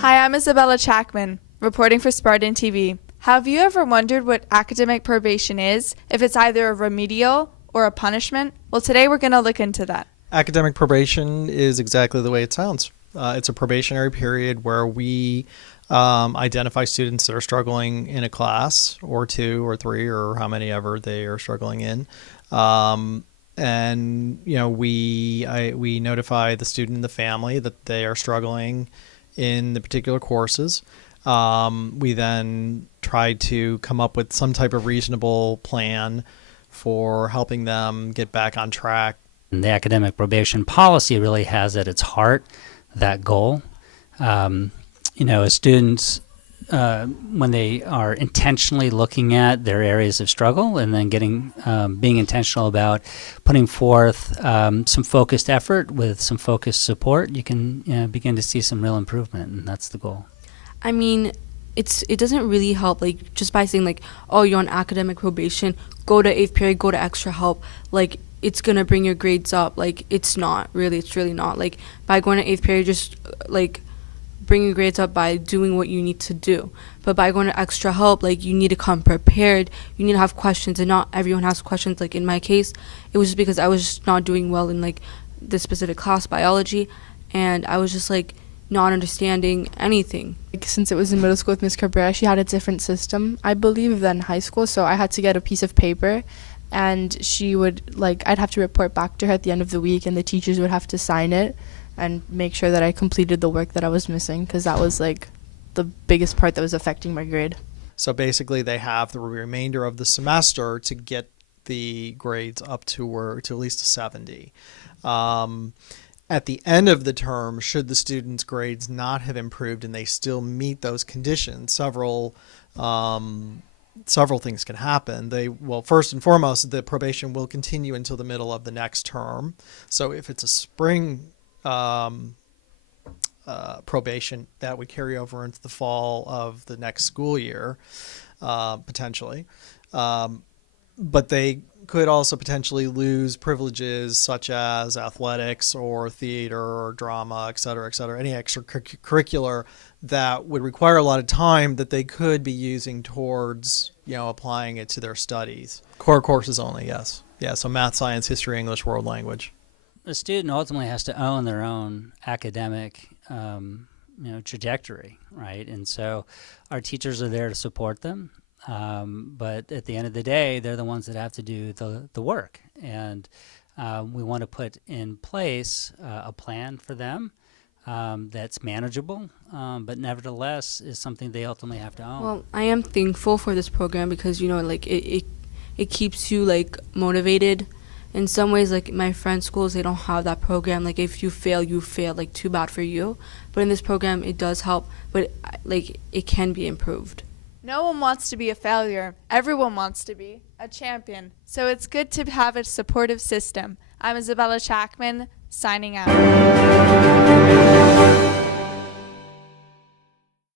Hi, I'm Isabella Chackman, reporting for SPARTAN TV. Have you ever wondered what academic probation is, if it's either a remedial or a punishment? Well, today we're going to look into that. Academic probation is exactly the way it sounds. It's a probationary period where we identify students that are struggling in a class or two or three or how many ever they are struggling in. And we notify the student and the family that they are struggling in the particular courses. We then try to come up with some type of reasonable plan for helping them get back on track. And the academic probation policy really has at its heart that goal. As students, when they are intentionally looking at their areas of struggle and then being intentional about putting forth some focused effort with some focused support, you can begin to see some real improvement, and that's the goal. I mean, it doesn't really help, like, just by saying, like, oh, you're on academic probation, go to 8th period, go to extra help, like, it's gonna bring your grades up. Like, it's really not. Like, by going to 8th period, just, like, bring your grades up by doing what you need to do. But by going to extra help, like, you need to come prepared, you need to have questions, and not everyone has questions. Like, in my case, it was just because I was just not doing well in, like, this specific class, biology, and I was just, like, not understanding anything. Since it was in middle school with Ms. Cabrera, she had a different system, I believe, than high school. So I had to get a piece of paper, and she would, like, I'd have to report back to her at the end of the week, and the teachers would have to sign it and make sure that I completed the work that I was missing, because that was, like, the biggest part that was affecting my grade. So basically they have the remainder of the semester to get the grades up to at least a 70. At the end of the term, should the student's grades not have improved and they still meet those conditions, several things can happen. First and foremost, the probation will continue until the middle of the next term. So if it's a spring probation, that would carry over into the fall of the next school year, potentially. But they could also potentially lose privileges such as athletics or theater or drama, et cetera, any extracurricular that would require a lot of time that they could be using towards, applying it to their studies. Core courses only, yes. Yeah, so math, science, history, English, world language. The student ultimately has to own their own academic trajectory, right? And so our teachers are there to support them. But at the end of the day, they're the ones that have to do the work. And we want to put in place a plan for them that's manageable, but nevertheless is something they ultimately have to own. Well, I am thankful for this program because, like, it keeps you, like, motivated. In some ways, like, my friends' schools, they don't have that program. Like, if you fail, like, too bad for you. But in this program, it does help, but, like, it can be improved. No one wants to be a failure. Everyone wants to be a champion. So it's good to have a supportive system. I'm Isabella Chackman, signing out.